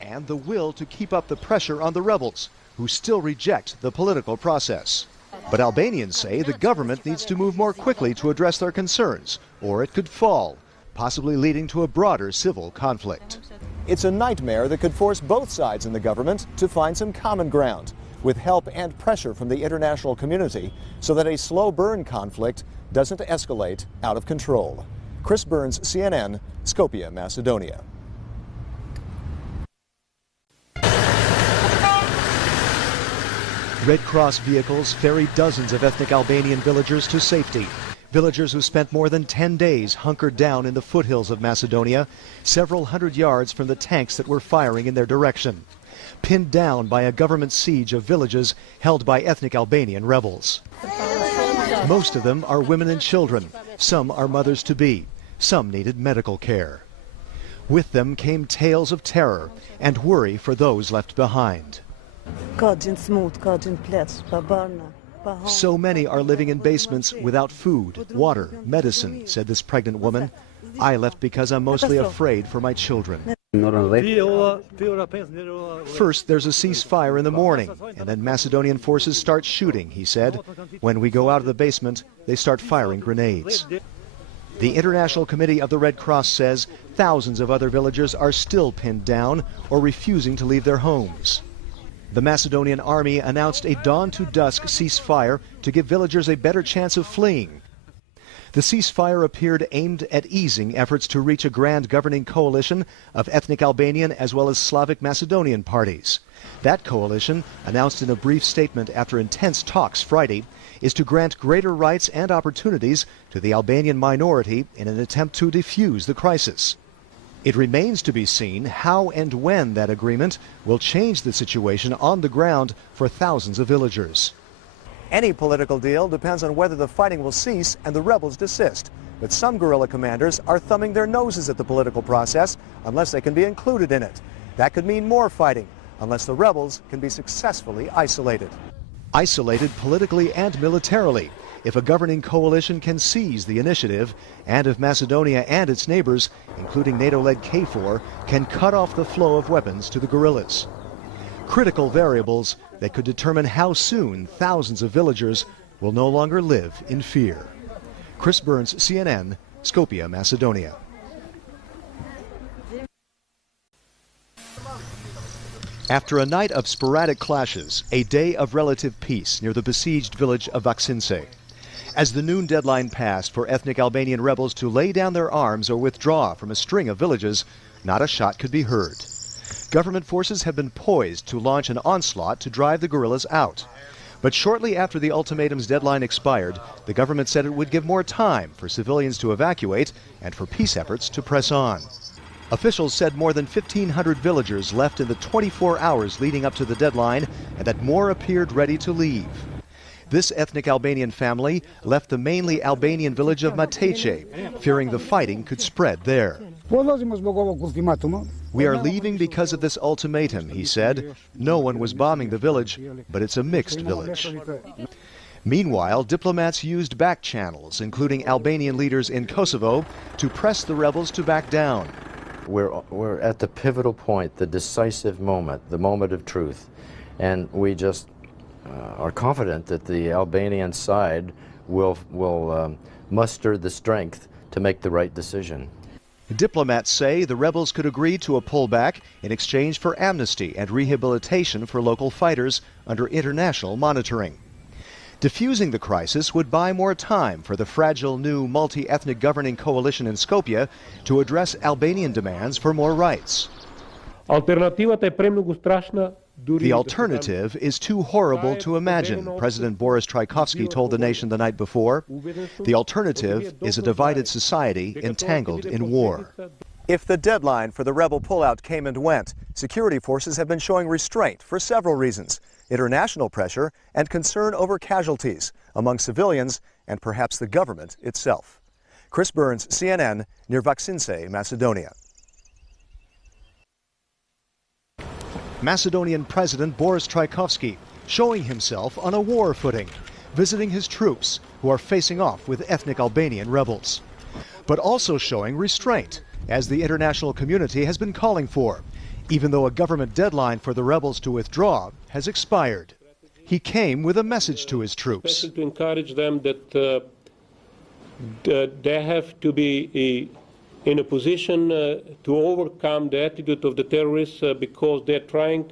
and the will to keep up the pressure on the rebels, who still reject the political process. But Albanians say the government needs to move more quickly to address their concerns, or it could fall, possibly leading to a broader civil conflict. It's a nightmare that could force both sides in the government to find some common ground, with help and pressure from the international community, so that a slow burn conflict doesn't escalate out of control. Chris Burns, CNN, Skopje, Macedonia. Red Cross vehicles ferried dozens of ethnic Albanian villagers to safety. Villagers who spent more than 10 days hunkered down in the foothills of Macedonia, several hundred yards from the tanks that were firing in their direction, pinned down by a government siege of villages held by ethnic Albanian rebels. Most of them are women and children. Some are mothers-to-be. Some needed medical care. With them came tales of terror and worry for those left behind. So many are living in basements without food, water, medicine, said this pregnant woman. I left because I'm mostly afraid for my children. First, there's a ceasefire in the morning, and then Macedonian forces start shooting, he said. When we go out of the basement, they start firing grenades. The International Committee of the Red Cross says thousands of other villagers are still pinned down or refusing to leave their homes. The Macedonian army announced a dawn-to-dusk ceasefire to give villagers a better chance of fleeing. The ceasefire appeared aimed at easing efforts to reach a grand governing coalition of ethnic Albanian as well as Slavic Macedonian parties. That coalition, announced in a brief statement after intense talks Friday, is to grant greater rights and opportunities to the Albanian minority in an attempt to defuse the crisis. It remains to be seen how and when that agreement will change the situation on the ground for thousands of villagers. Any political deal depends on whether the fighting will cease and the rebels desist. But some guerrilla commanders are thumbing their noses at the political process unless they can be included in it. That could mean more fighting unless the rebels can be successfully isolated. Isolated politically and militarily, if a governing coalition can seize the initiative, and if Macedonia and its neighbors, including NATO-led KFOR, can cut off the flow of weapons to the guerrillas. Critical variables that could determine how soon thousands of villagers will no longer live in fear. Chris Burns, CNN, Skopje, Macedonia. After a night of sporadic clashes, a day of relative peace near the besieged village of Vaksinse. As the noon deadline passed for ethnic Albanian rebels to lay down their arms or withdraw from a string of villages, not a shot could be heard. Government forces have been poised to launch an onslaught to drive the guerrillas out. But shortly after the ultimatum's deadline expired, the government said it would give more time for civilians to evacuate and for peace efforts to press on. Officials said more than 1,500 villagers left in the 24 hours leading up to the deadline and that more appeared ready to leave. This ethnic Albanian family left the mainly Albanian village of Macedonia, fearing the fighting could spread there. We are leaving because of this ultimatum, he said. No one was bombing the village, but it's a mixed village. Meanwhile, diplomats used back channels, including Albanian leaders in Kosovo, to press the rebels to back down. We're at the pivotal point, the decisive moment, the moment of truth, and we just are confident that the Albanian side will muster the strength to make the right decision. Diplomats say the rebels could agree to a pullback in exchange for amnesty and rehabilitation for local fighters under international monitoring. Diffusing the crisis would buy more time for the fragile new multi-ethnic governing coalition in Skopje to address Albanian demands for more rights. The alternative is too horrible to imagine, President Boris Trajkovski told the nation the night before. The alternative is a divided society entangled in war. If the deadline for the rebel pullout came and went, security forces have been showing restraint for several reasons: international pressure and concern over casualties among civilians and perhaps the government itself. Chris Burns, CNN, near Vaksinse, Macedonia. Macedonian President Boris Trajkovski showing himself on a war footing, visiting his troops who are facing off with ethnic Albanian rebels, but also showing restraint, as the international community has been calling for, even though a government deadline for the rebels to withdraw has expired. He came with a message to his troops. To encourage them that they have to be in a position to overcome the attitude of the terrorists because they're trying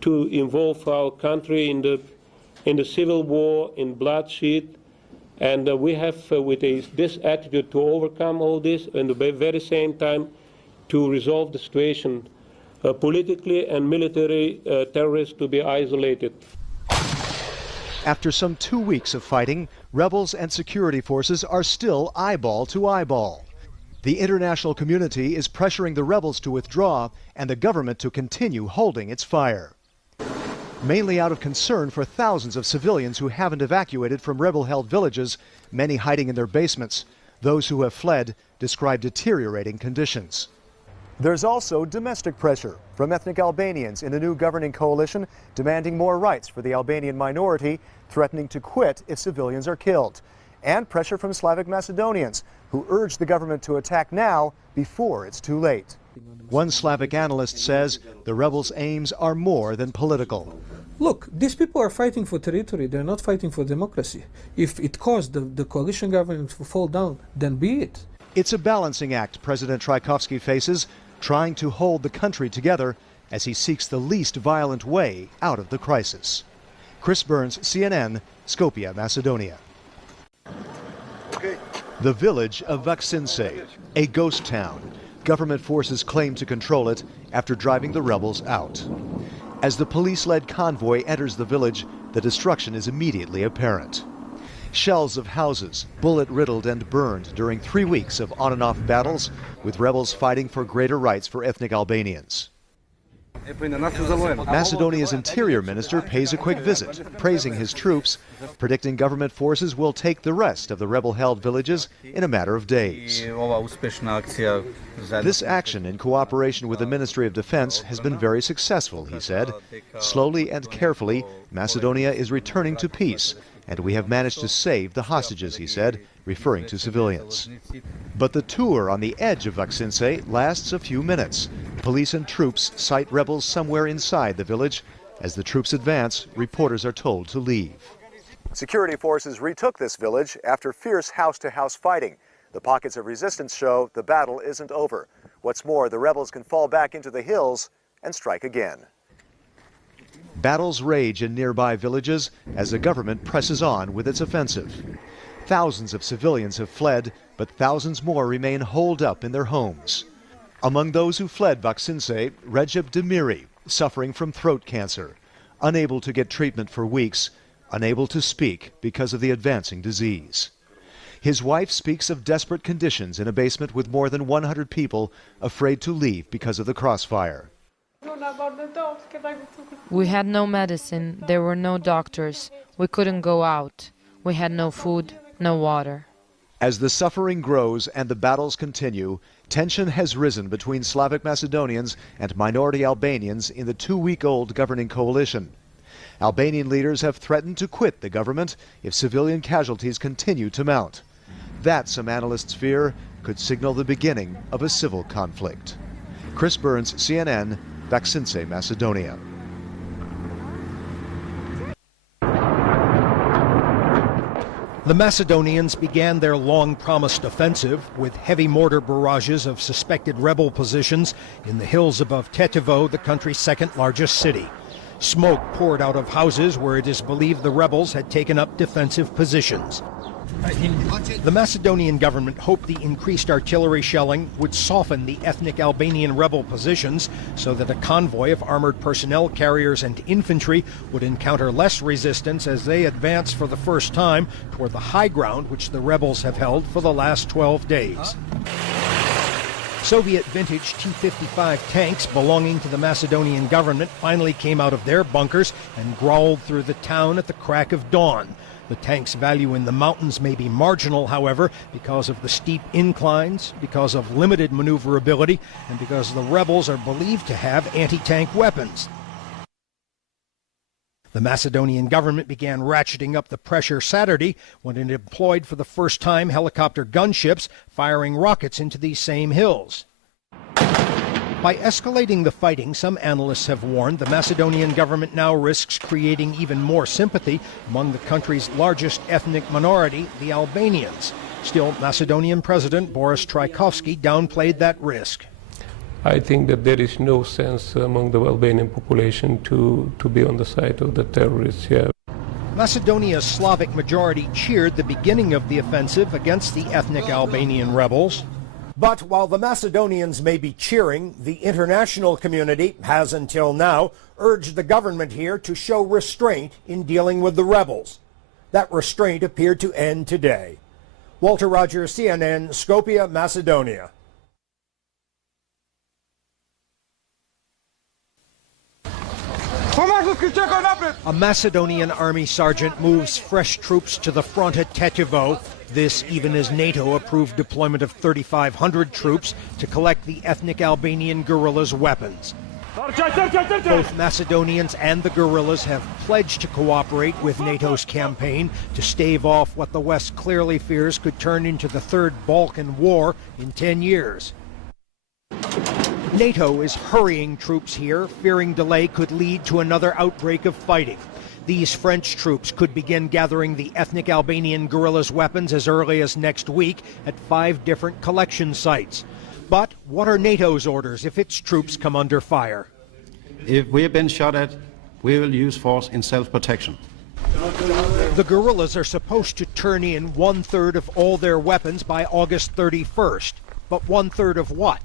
to involve our country in the civil war, in bloodshed, and we have with this attitude to overcome all this, and at the very same time to resolve the situation politically and military terrorists to be isolated. After some 2 weeks of fighting, rebels and security forces are still eyeball to eyeball. The international community is pressuring the rebels to withdraw and the government to continue holding its fire. Mainly out of concern for thousands of civilians who haven't evacuated from rebel-held villages, many hiding in their basements. Those who have fled describe deteriorating conditions. There's also domestic pressure from ethnic Albanians in a new governing coalition demanding more rights for the Albanian minority, threatening to quit if civilians are killed. And pressure from Slavic Macedonians who urge the government to attack now before it's too late. One Slavic analyst says the rebels' aims are more than political. Look, these people are fighting for territory, they're not fighting for democracy. If it caused the coalition government to fall down, then be it. It's a balancing act President Trajkovski faces, trying to hold the country together as he seeks the least violent way out of the crisis. Chris Burns, CNN, Skopje, Macedonia. The village of Vaksinse, a ghost town. Government forces claim to control it after driving the rebels out. As the police-led convoy enters the village, the destruction is immediately apparent. Shells of houses, bullet-riddled and burned during 3 weeks of on-and-off battles, with rebels fighting for greater rights for ethnic Albanians. Macedonia's interior minister pays a quick visit, praising his troops, predicting government forces will take the rest of the rebel-held villages in a matter of days. This action, in cooperation with the Ministry of Defense, has been very successful, he said. Slowly and carefully, Macedonia is returning to peace, and we have managed to save the hostages, he said, referring to civilians. But the tour on the edge of Vaksinse lasts a few minutes. Police and troops sight rebels somewhere inside the village. As the troops advance, reporters are told to leave. Security forces retook this village after fierce house-to-house fighting. The pockets of resistance show the battle isn't over. What's more, the rebels can fall back into the hills and strike again. Battles rage in nearby villages as the government presses on with its offensive. Thousands of civilians have fled, but thousands more remain holed up in their homes. Among those who fled Vaksinse, Recep Demiri, suffering from throat cancer, unable to get treatment for weeks, unable to speak because of the advancing disease. His wife speaks of desperate conditions in a basement with more than 100 people afraid to leave because of the crossfire. We had no medicine, there were no doctors, we couldn't go out, we had no food, no water. As the suffering grows and the battles continue, tension has risen between Slavic Macedonians and minority Albanians in the 2-week-old governing coalition. Albanian leaders have threatened to quit the government if civilian casualties continue to mount. That, some analysts fear, could signal the beginning of a civil conflict. Chris Burns, CNN, Vaksinse, Macedonia. The Macedonians began their long-promised offensive with heavy mortar barrages of suspected rebel positions in the hills above Tetovo, the country's second-largest city. Smoke poured out of houses where it is believed the rebels had taken up defensive positions. The Macedonian government hoped the increased artillery shelling would soften the ethnic Albanian rebel positions so that a convoy of armored personnel carriers and infantry would encounter less resistance as they advance for the first time toward the high ground which the rebels have held for the last 12 days. Soviet vintage T-55 tanks belonging to the Macedonian government finally came out of their bunkers and growled through the town at the crack of dawn. The tank's value in the mountains may be marginal, however, because of the steep inclines, because of limited maneuverability, and because the rebels are believed to have anti-tank weapons. The Macedonian government began ratcheting up the pressure Saturday when it employed for the first time helicopter gunships firing rockets into these same hills. By escalating the fighting, some analysts have warned the Macedonian government now risks creating even more sympathy among the country's largest ethnic minority, the Albanians. Still, Macedonian President Boris Trajkovski downplayed that risk. I think that there is no sense among the Albanian population to be on the side of the terrorists here. Macedonia's Slavic majority cheered the beginning of the offensive against the ethnic Albanian rebels. But while the Macedonians may be cheering, the international community has until now urged the government here to show restraint in dealing with the rebels. That restraint appeared to end today. Walter Rogers, CNN, Skopje, Macedonia. A Macedonian army sergeant moves fresh troops to the front at Tetovo. This even as NATO approved deployment of 3,500 troops to collect the ethnic Albanian guerrillas' weapons. Both Macedonians and the guerrillas have pledged to cooperate with NATO's campaign to stave off what the West clearly fears could turn into the Third Balkan War in 10 years. NATO is hurrying troops here, fearing delay could lead to another outbreak of fighting. These French troops could begin gathering the ethnic Albanian guerrillas' weapons as early as next week at 5 different collection sites. But what are NATO's orders if its troops come under fire? If we have been shot at, we will use force in self-protection. The guerrillas are supposed to turn in 1/3 of all their weapons by August 31st. But 1/3 of what?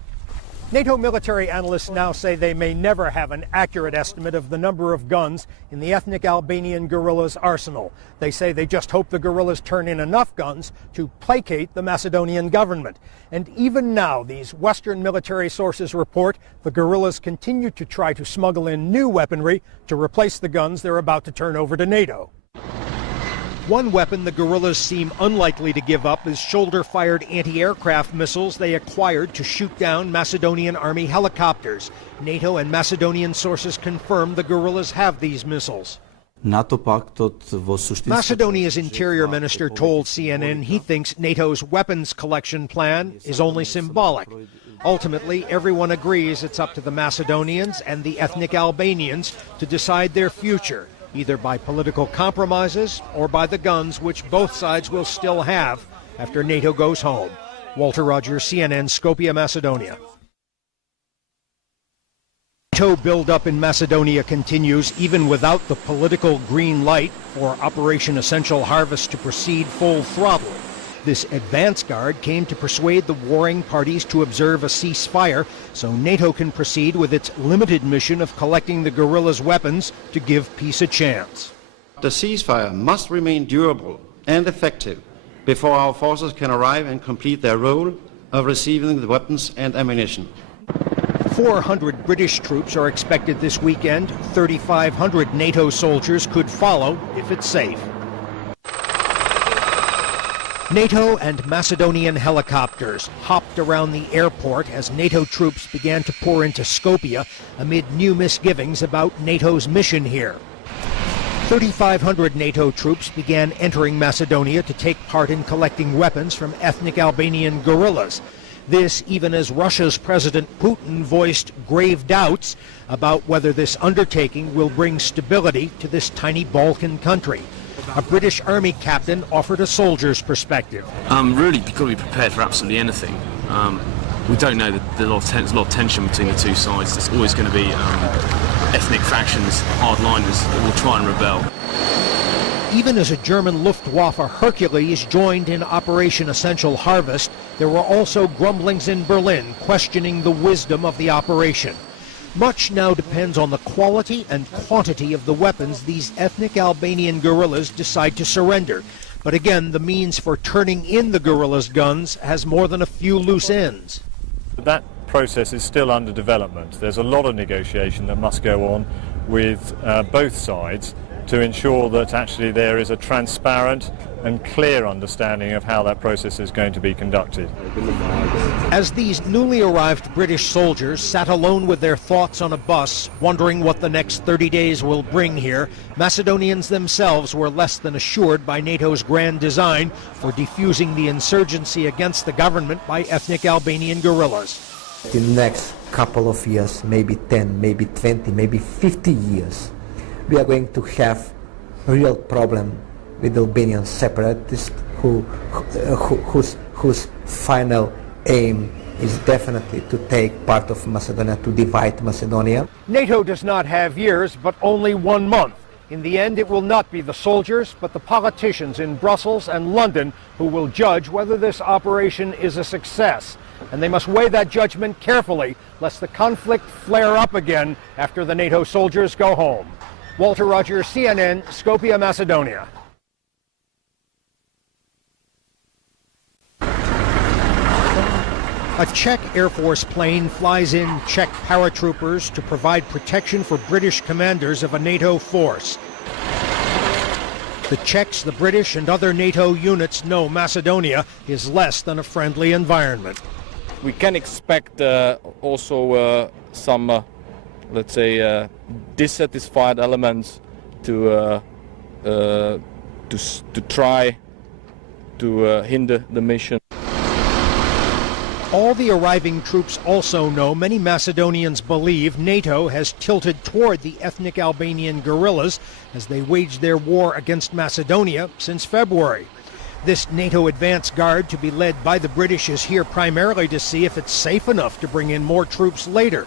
NATO military analysts now say they may never have an accurate estimate of the number of guns in the ethnic Albanian guerrillas' arsenal. They say they just hope the guerrillas turn in enough guns to placate the Macedonian government. And even now, these Western military sources report the guerrillas continue to try to smuggle in new weaponry to replace the guns they're about to turn over to NATO. One weapon the guerrillas seem unlikely to give up is shoulder-fired anti-aircraft missiles they acquired to shoot down Macedonian army helicopters. NATO and Macedonian sources confirm the guerrillas have these missiles. Macedonia's interior minister told CNN he thinks NATO's weapons collection plan is only symbolic. Ultimately, everyone agrees it's up to the Macedonians and the ethnic Albanians to decide their future, either by political compromises or by the guns which both sides will still have after NATO goes home. Walter Rogers, CNN, Skopje, Macedonia. NATO build-up in Macedonia continues even without the political green light for Operation Essential Harvest to proceed full throttle. This advance guard came to persuade the warring parties to observe a ceasefire so NATO can proceed with its limited mission of collecting the guerrillas' weapons to give peace a chance. The ceasefire must remain durable and effective before our forces can arrive and complete their role of receiving the weapons and ammunition. 400 British troops are expected this weekend. 3,500 NATO soldiers could follow if it's safe. NATO and Macedonian helicopters hopped around the airport as NATO troops began to pour into Skopje amid new misgivings about NATO's mission here. 3,500 NATO troops began entering Macedonia to take part in collecting weapons from ethnic Albanian guerrillas. This even as Russia's President Putin voiced grave doubts about whether this undertaking will bring stability to this tiny Balkan country. A British army captain offered a soldier's perspective. Really, you've got to be prepared for absolutely anything. We don't know that there's a lot of tension between the two sides. There's always going to be ethnic factions, hardliners that will try and rebel. Even as a German Luftwaffe Hercules joined in Operation Essential Harvest, there were also grumblings in Berlin questioning the wisdom of the operation. Much now depends on the quality and quantity of the weapons these ethnic Albanian guerrillas decide to surrender. But again, the means for turning in the guerrillas' guns has more than a few loose ends. That process is still under development. There's a lot of negotiation that must go on with both sides to ensure that actually there is a transparent and clear understanding of how that process is going to be conducted. As these newly arrived British soldiers sat alone with their thoughts on a bus, wondering what the next 30 days will bring here, Macedonians themselves were less than assured by NATO's grand design for defusing the insurgency against the government by ethnic Albanian guerrillas. In the next couple of years, maybe 10, maybe 20, maybe 50 years, we are going to have a real problem with Albanian separatists whose final aim is definitely to take part of Macedonia, to divide Macedonia. NATO does not have years, but only 1 month. In the end, it will not be the soldiers, but the politicians in Brussels and London who will judge whether this operation is a success. And they must weigh that judgment carefully, lest the conflict flare up again after the NATO soldiers go home. Walter Rogers, CNN, Skopje, Macedonia. A Czech Air Force plane flies in Czech paratroopers to provide protection for British commanders of a NATO force. The Czechs, the British, and other NATO units know Macedonia is less than a friendly environment. We can expect also some, let's say, dissatisfied elements to try to hinder the mission. All the arriving troops also know many Macedonians believe NATO has tilted toward the ethnic Albanian guerrillas as they waged their war against Macedonia since February. This NATO advance guard, to be led by the British, is here primarily to see if it's safe enough to bring in more troops later.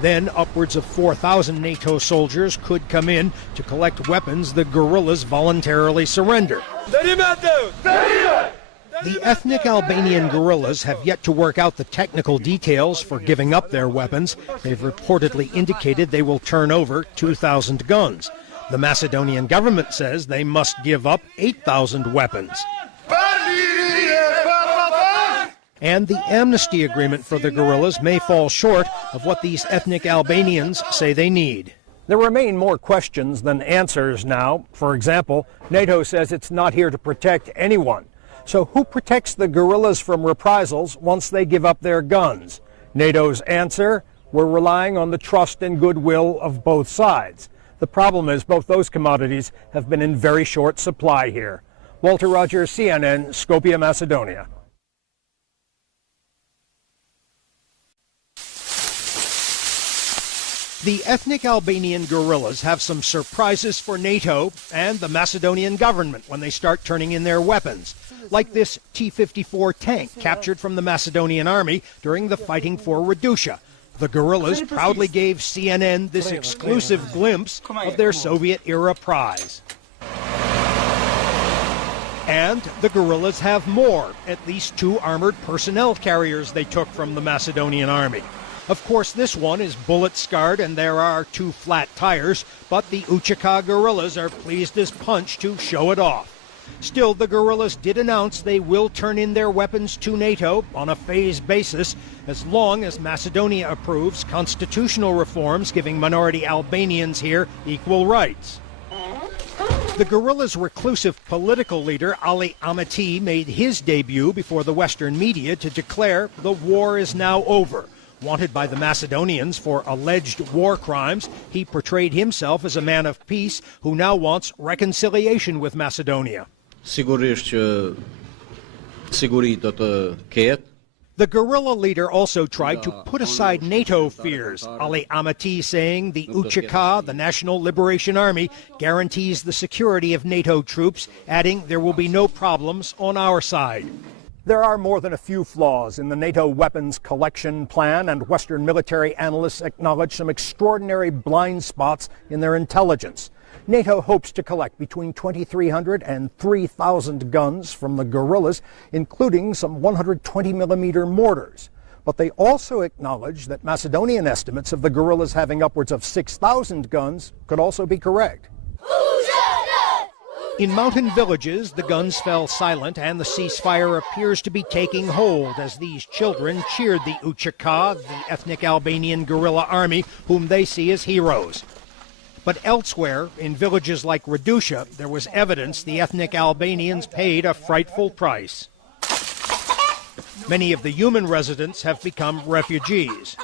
Then upwards of 4,000 NATO soldiers could come in to collect weapons the guerrillas voluntarily surrender. The ethnic Albanian guerrillas have yet to work out the technical details for giving up their weapons. They've reportedly indicated they will turn over 2,000 guns. The Macedonian government says they must give up 8,000 weapons. And the amnesty agreement for the guerrillas may fall short of what these ethnic Albanians say they need. There remain more questions than answers now. For example, NATO says it's not here to protect anyone. So who protects the guerrillas from reprisals once they give up their guns? NATO's answer: we're relying on the trust and goodwill of both sides. The problem is both those commodities have been in very short supply here. Walter Rogers, CNN, Skopje, Macedonia. The ethnic Albanian guerrillas have some surprises for NATO and the Macedonian government when they start turning in their weapons, like this T-54 tank captured from the Macedonian army during the fighting for Raduša. The guerrillas proudly gave CNN this exclusive glimpse of their Soviet-era prize. And the guerrillas have more, at least 2 armored personnel carriers they took from the Macedonian army. Of course, this one is bullet-scarred and there are 2 flat tires, but the UÇK guerrillas are pleased as punch to show it off. Still, the guerrillas did announce they will turn in their weapons to NATO on a phased basis as long as Macedonia approves constitutional reforms giving minority Albanians here equal rights. The guerrillas' reclusive political leader, Ali Ahmeti, made his debut before the Western media to declare the war is now over. Wanted by the Macedonians for alleged war crimes, he portrayed himself as a man of peace who now wants reconciliation with Macedonia. The guerrilla leader also tried to put aside NATO fears, Ali Ahmeti saying the UÇK, the National Liberation Army, guarantees the security of NATO troops, adding there will be no problems on our side. There are more than a few flaws in the NATO weapons collection plan, and Western military analysts acknowledge some extraordinary blind spots in their intelligence. NATO hopes to collect between 2,300 and 3,000 guns from the guerrillas, including some 120mm mortars. But they also acknowledge that Macedonian estimates of the guerrillas having upwards of 6,000 guns could also be correct. In mountain villages, the guns fell silent and the ceasefire appears to be taking hold as these children cheered the UÇK, the ethnic Albanian guerrilla army, whom they see as heroes. But elsewhere, in villages like Raduša, there was evidence the ethnic Albanians paid a frightful price. Many of the human residents have become refugees.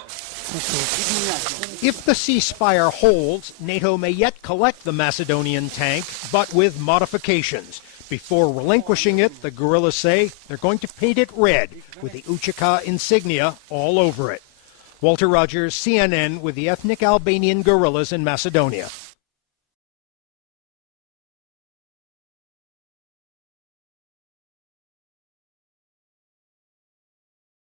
If the ceasefire holds, NATO may yet collect the Macedonian tank, but with modifications. Before relinquishing it, the guerrillas say they're going to paint it red, with the UÇK insignia all over it. Walter Rogers, CNN, with the ethnic Albanian guerrillas in Macedonia.